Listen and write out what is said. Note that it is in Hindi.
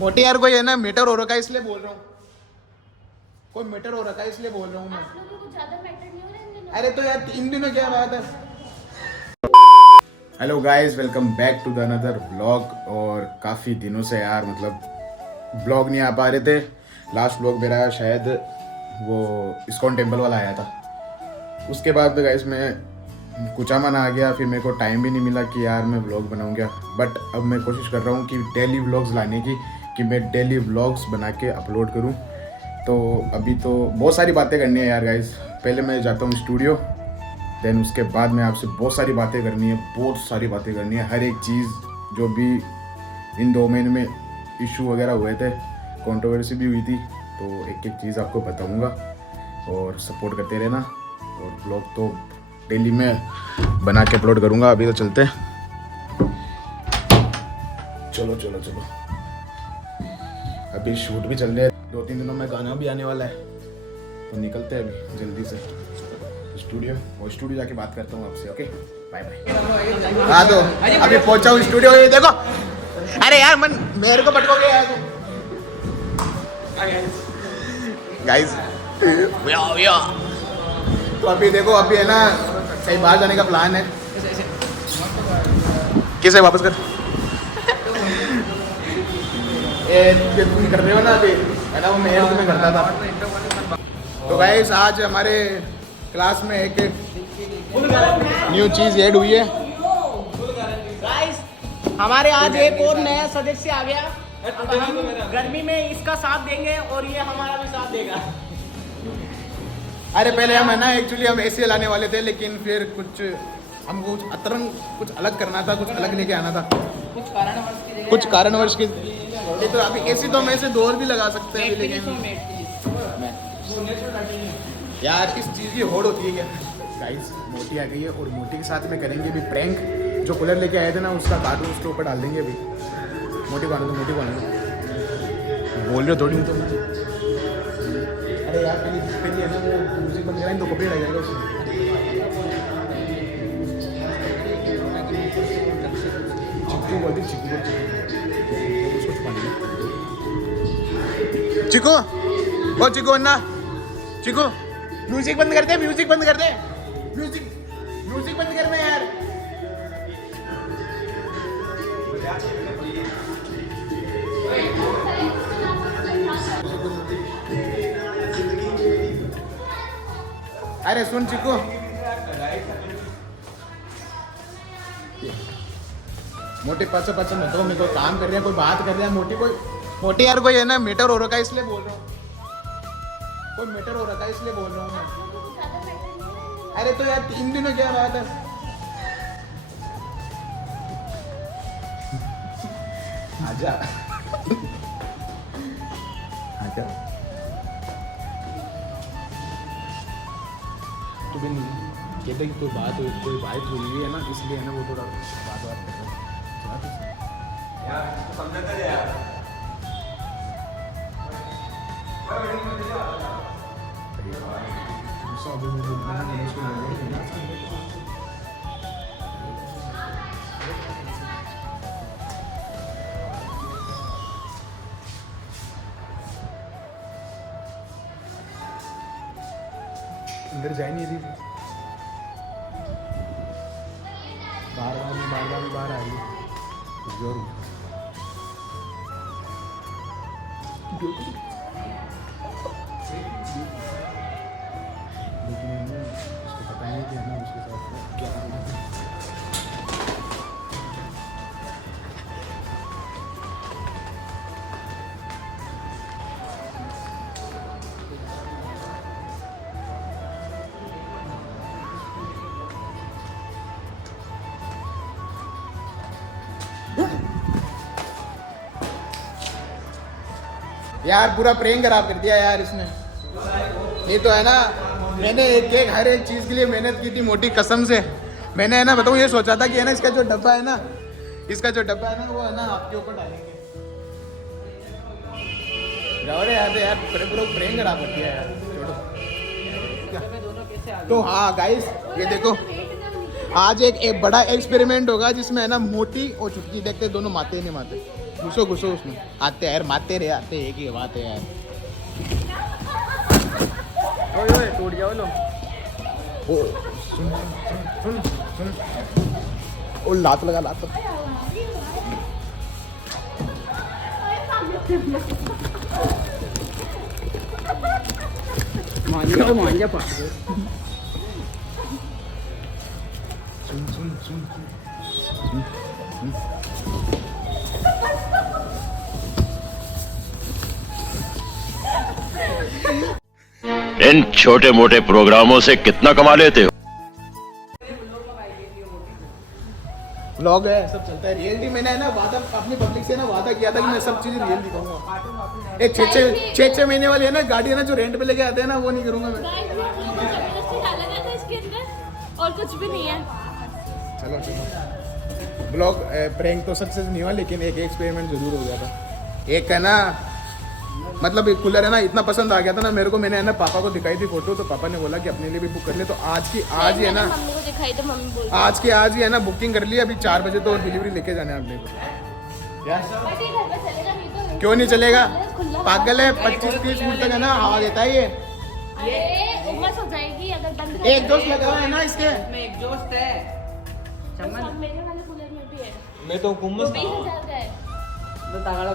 मोटी यार कोई है ना मैटर हो रखा है इसलिए बोल रहा हूँ, कोई मैटर हो रखा है इसलिए बोल रहा हूँ मैं। आप लोगों को ज्यादा मैटर नहीं हो रहा इन दिनों? अरे तो यार इन दिनों क्या बात है। Hello guys, welcome back to the another vlog. और काफ़ी दिनों से यार मतलब व्लॉग नहीं आ पा रहे थे। लास्ट व्लॉग मेरा शायद वो इस्कॉन टेम्पल वाला आया था। उसके बाद गाइस मैं कुचामन आ गया, फिर मेरे को टाइम भी नहीं मिला कि यार मैं व्लॉग बनाऊंगा। बट अब मैं कोशिश कर रहा हूँ कि डेली व्लॉग्स लाने की, कि मैं डेली व्लॉग्स बना के अपलोड करूँ। तो अभी तो बहुत सारी बातें करनी है यार गाइस। पहले मैं जाता हूँ स्टूडियो, देन उसके बाद में आपसे बहुत सारी बातें करनी है, बहुत सारी बातें करनी है। हर एक चीज़ जो भी इन 2 महीने में इशू वगैरह हुए थे, कंट्रोवर्सी भी हुई थी, तो एक एक चीज़ आपको बताऊंगा और सपोर्ट करते रहना। और ब्लॉग तो डेली में बना के अपलोड करूंगा। अभी तो चलते हैं, चलो चलो चलो। अभी शूट भी चल रहा है, 2-3 दिनों में गाना भी आने वाला है, तो निकलते हैं अभी जल्दी से स्टूडियो। और स्टूडियो जाके बात करता हूँ आपसे। Okay, bye bye. हाँ तो अभी पहुंचा हूँ स्टूडियो। ये देखो, अरे यार मन मेरे को पटकोगे यार तुम। गाइस तो अभी देखो, अभी है ना कहीं बाहर जाने का प्लान है। किसे वापस कर ये तुम कर रहे हो ना अभी, है ना वो मैं तुम्हें करता था। तो गाइस आज हमारे क्लास में एक न्यू चीज़ ऐड हुई है। गाइस हमारे आज एक और नया सदस्य आ गया। अब हम गर्मी में इसका साथ देंगे और ये हमारा भी साथ देगा। अरे पहले हम है ना एक्चुअली हम ऐसे लाने वाले थे, लेकिन फिर कुछ हमको कुछ अतरंग कुछ अलग करना था, कुछ अलग लेके आना था कुछ कारणवश के। ये तो अभी ऐसी तो हम ऐसे दौर भी लगा सकते हैं, लेकिन यार इस चीज़ की होड़ होती है क्या। गाइस मोटी आ गई है और मोटी के साथ में करेंगे भी प्रैंक। जो कूलर लेके आए थे ना उसका कार्टून उसके ऊपर डाल देंगे अभी। मोटी को आने दो, मोटी को आने दो। बोल रहे हो थोड़ी हूँ तो मैं। अरे यार पहले है ना वो म्यूजिक बंद कराएं तो कॉपीराइट आ जाएगा उसमें। चिक्कू बोलती, चिक्कू उसको छुपा देंगे। चिक्कू ओ चिक्कू अन्ना, चिक्कू म्यूजिक बंद कर दे, म्यूजिक बंद कर दे, म्यूजिक बंद करना यार। अरे सुन चिक्कू, मोटी पाचा पाचा मत हो, मेरे को काम कर रहे हैं, कोई बात कर रहा है। मोटी यार कोई है ना मैटर हो रखा है इसलिए बोल रहा हूँ, कोई मैटर हो रखा है इसलिए बोल रहा हूँ मैं। आप लोगों को ज्यादा मैटर नहीं हो रहा इन दिनों? अरे तो यार इन दिनों क्या बात है। आजा आजा तो भी कहते कि कोई बात हुई है ना, इसलिए है ना वो थोड़ा बात कर रहा है यार। समझते थे यार। अंदर जा ही नहीं रही, बार आ रही है। लेकिन उसको पता नहीं कि है ना उसके साथ क्या करना है। यार पूरा प्रेम खराब कर दिया यार इसने। ये तो है ना, मैंने एक हर एक चीज़ के लिए मेहनत की थी मोटी कसम से। मैंने है ना बताऊँ ये सोचा था कि है ना इसका जो डब्बा है ना वो है ना आपके ऊपर डालेंगे। जाओ रे यार पूरा प्रेम खराब कर दिया यार, छोड़ो। तो हाँ गाइस ये देखो, आज एक बड़ा एक्सपेरिमेंट होगा जिसमें है ना मोटी और चुटकी देखते दोनों माते ही नहीं माते। घुसो घुसो उसमें आते हैं यार मारते रहे आते एक ही बात है यार ओए ओए टूट जाओ लो ओ सुन सुन सुन ओ लात लगा लात मान जा पा सुन सुन सुन इन छोटे मोटे प्रोग्रामों से कितना कमा लेते हो? व्लॉग है सब चलता है रियलिटी मैंने है ना वादा अपनी पब्लिक से ना वादा किया था कि मैं सब चीज़ रियल दिखाऊंगा एक छः महीने वाली है ना गाड़ी है ना जो रेंट पे लेके आते हैं ना वो नहीं करूंगा मैं गाइस ये हम लोग को जबरदस्ती डाला गया था इसके अंदर और कुछ भी नहीं है चलो चलो ब्लॉग प्रैंक तो सक्सेस नहीं हुआ लेकिन एक एक्सपेरिमेंट जरूर हो गया था एक है ना मतलब एक कूलर है ना इतना पसंद आ गया था ना मेरे को मैंने है ना पापा को दिखाई थी फोटो तो पापा ने बोला कि अपने लिए भी बुक कर ले तो आज ही है ना मम्मी को दिखाई तो मम्मी बोल आज ही है ना बुकिंग कर ली अभी 4 बजे तो डिलीवरी लेके जाने हैं आपने को क्या बट ये घर पे चलेगा नहीं तो क्यों नहीं चलेगा खुला पागल है 25-30 फुट तक है ना हवा देता है ये अरे उमस हो जाएगी अगर बंद कर एक दोस्त लगा हुआ है ना इसके में एक दोस्त है सब मेरे वाले कूलर में भी है मैं तो वो 20,000 का है तो तगड़ा